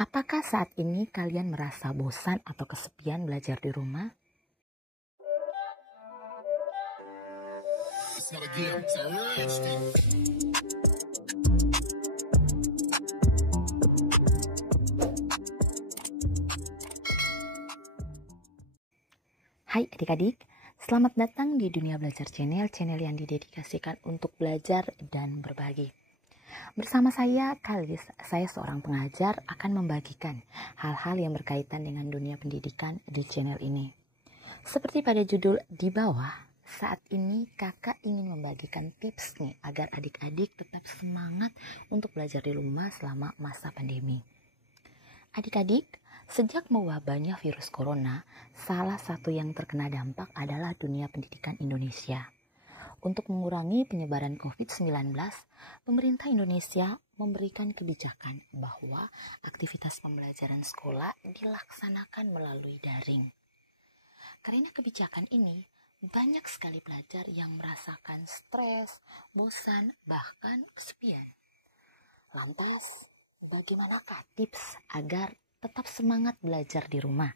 Apakah saat ini kalian merasa bosan atau kesepian belajar di rumah? Hai adik-adik, selamat datang di Dunia Belajar Channel yang didedikasikan untuk belajar dan berbagi. Bersama saya, Kalis, saya seorang pengajar akan membagikan hal-hal yang berkaitan dengan dunia pendidikan di channel ini. Seperti pada judul di bawah, saat ini kakak ingin membagikan tips nih agar adik-adik tetap semangat untuk belajar di rumah selama masa pandemi. Adik-adik, sejak mewabahnya virus corona, salah satu yang terkena dampak adalah dunia pendidikan Indonesia. Untuk mengurangi penyebaran COVID-19, pemerintah Indonesia memberikan kebijakan bahwa aktivitas pembelajaran sekolah dilaksanakan melalui daring. Karena kebijakan ini, banyak sekali pelajar yang merasakan stres, bosan, bahkan kesepian. Lantas, bagaimanakah tips agar tetap semangat belajar di rumah?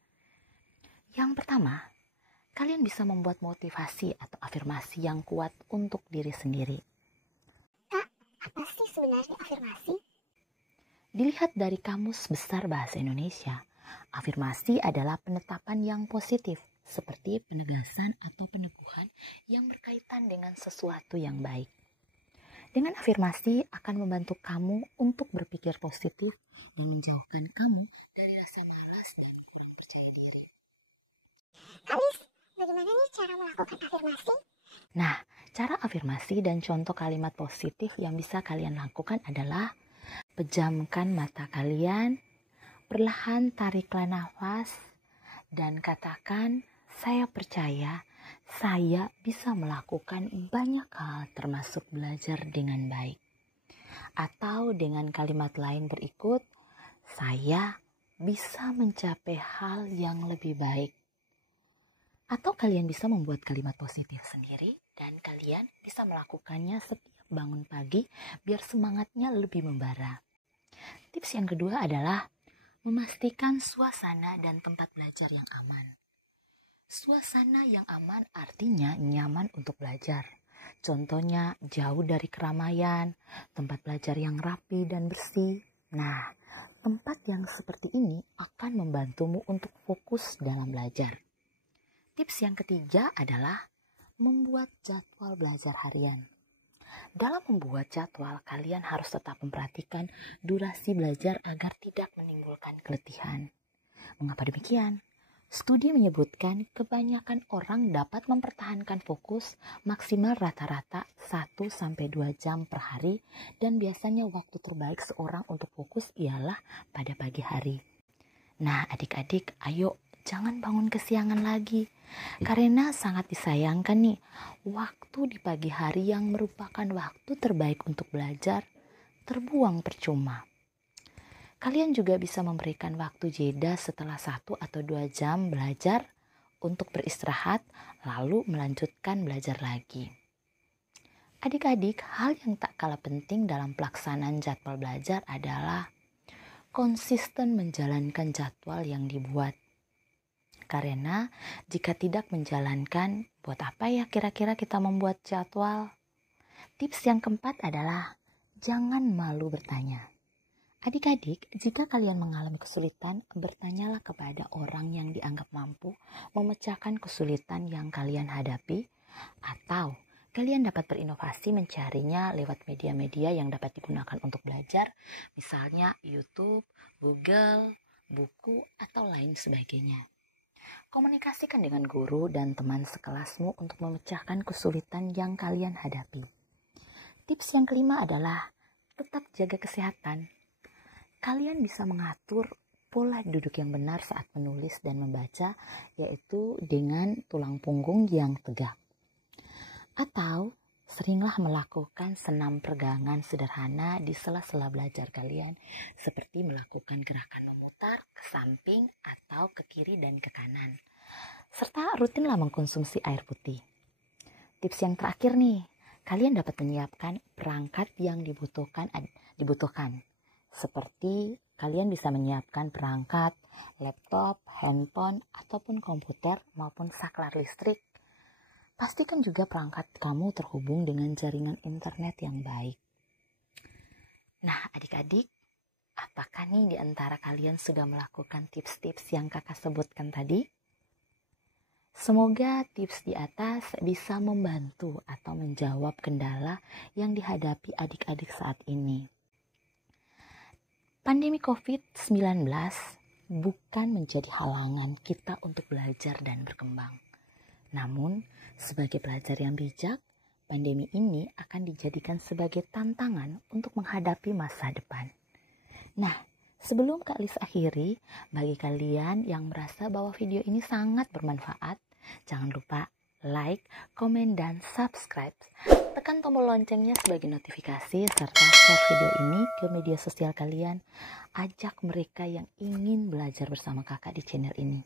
Yang pertama, kalian bisa membuat motivasi atau afirmasi yang kuat untuk diri sendiri. Kak, apa sih sebenarnya afirmasi? Dilihat dari Kamus Besar Bahasa Indonesia, afirmasi adalah penetapan yang positif, seperti penegasan atau peneguhan yang berkaitan dengan sesuatu yang baik. Dengan afirmasi akan membantu kamu untuk berpikir positif dan menjauhkan kamu dari rasa malas dan kurang percaya diri. Kalis, bagaimana nih cara melakukan afirmasi? Nah, cara afirmasi dan contoh kalimat positif yang bisa kalian lakukan adalah pejamkan mata kalian, perlahan tariklah nafas, dan katakan, saya percaya saya bisa melakukan banyak hal termasuk belajar dengan baik. Atau dengan kalimat lain berikut, saya bisa mencapai hal yang lebih baik. Atau kalian bisa membuat kalimat positif sendiri dan kalian bisa melakukannya setiap bangun pagi biar semangatnya lebih membara. Tips yang kedua adalah memastikan suasana dan tempat belajar yang aman. Suasana yang aman artinya nyaman untuk belajar. Contohnya jauh dari keramaian, tempat belajar yang rapi dan bersih. Nah, tempat yang seperti ini akan membantumu untuk fokus dalam belajar. Tips yang ketiga adalah membuat jadwal belajar harian. Dalam membuat jadwal, kalian harus tetap memperhatikan durasi belajar agar tidak menimbulkan keletihan. Mengapa demikian? Studi menyebutkan kebanyakan orang dapat mempertahankan fokus maksimal rata-rata 1-2 jam per hari dan biasanya waktu terbaik seorang untuk fokus ialah pada pagi hari. Nah adik-adik, ayo jangan bangun kesiangan lagi. Karena sangat disayangkan nih, waktu di pagi hari yang merupakan waktu terbaik untuk belajar terbuang percuma. Kalian juga bisa memberikan waktu jeda setelah 1 atau 2 jam belajar untuk beristirahat lalu melanjutkan belajar lagi. Adik-adik, hal yang tak kalah penting dalam pelaksanaan jadwal belajar adalah konsisten menjalankan jadwal yang dibuat. Karena jika tidak menjalankan, buat apa ya kira-kira kita membuat jadwal? Tips yang keempat adalah jangan malu bertanya. Adik-adik, jika kalian mengalami kesulitan, bertanyalah kepada orang yang dianggap mampu memecahkan kesulitan yang kalian hadapi, atau kalian dapat berinovasi mencarinya lewat media-media yang dapat digunakan untuk belajar, misalnya YouTube, Google, buku, atau lain sebagainya. Komunikasikan dengan guru dan teman sekelasmu untuk memecahkan kesulitan yang kalian hadapi. Tips yang kelima adalah tetap jaga kesehatan. Kalian bisa mengatur pola duduk yang benar saat menulis dan membaca, yaitu dengan tulang punggung yang tegak. Atau seringlah melakukan senam peregangan sederhana di sela-sela belajar kalian, seperti melakukan gerakan memutar ke samping atau ke kiri dan ke kanan. Serta rutinlah mengkonsumsi air putih. Tips yang terakhir nih, kalian dapat menyiapkan perangkat yang dibutuhkan seperti kalian bisa menyiapkan perangkat, laptop, handphone, ataupun komputer maupun saklar listrik. Pastikan juga perangkat kamu terhubung dengan jaringan internet yang baik. Nah, adik-adik, apakah nih di antara kalian sudah melakukan tips-tips yang kakak sebutkan tadi? Semoga tips di atas bisa membantu atau menjawab kendala yang dihadapi adik-adik saat ini. Pandemi COVID-19 bukan menjadi halangan kita untuk belajar dan berkembang. Namun, sebagai pelajar yang bijak, pandemi ini akan dijadikan sebagai tantangan untuk menghadapi masa depan. Nah, sebelum Kak Lis akhiri, bagi kalian yang merasa bahwa video ini sangat bermanfaat, jangan lupa like, komen, dan subscribe. Tekan tombol loncengnya sebagai notifikasi, serta share video ini ke media sosial kalian. Ajak mereka yang ingin belajar bersama kakak di channel ini.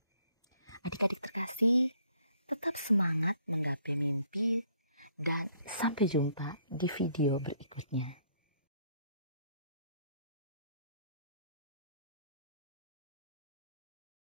Adik-adik terkasih, tetap semangat menggapai mimpi, dan sampai jumpa di video berikutnya.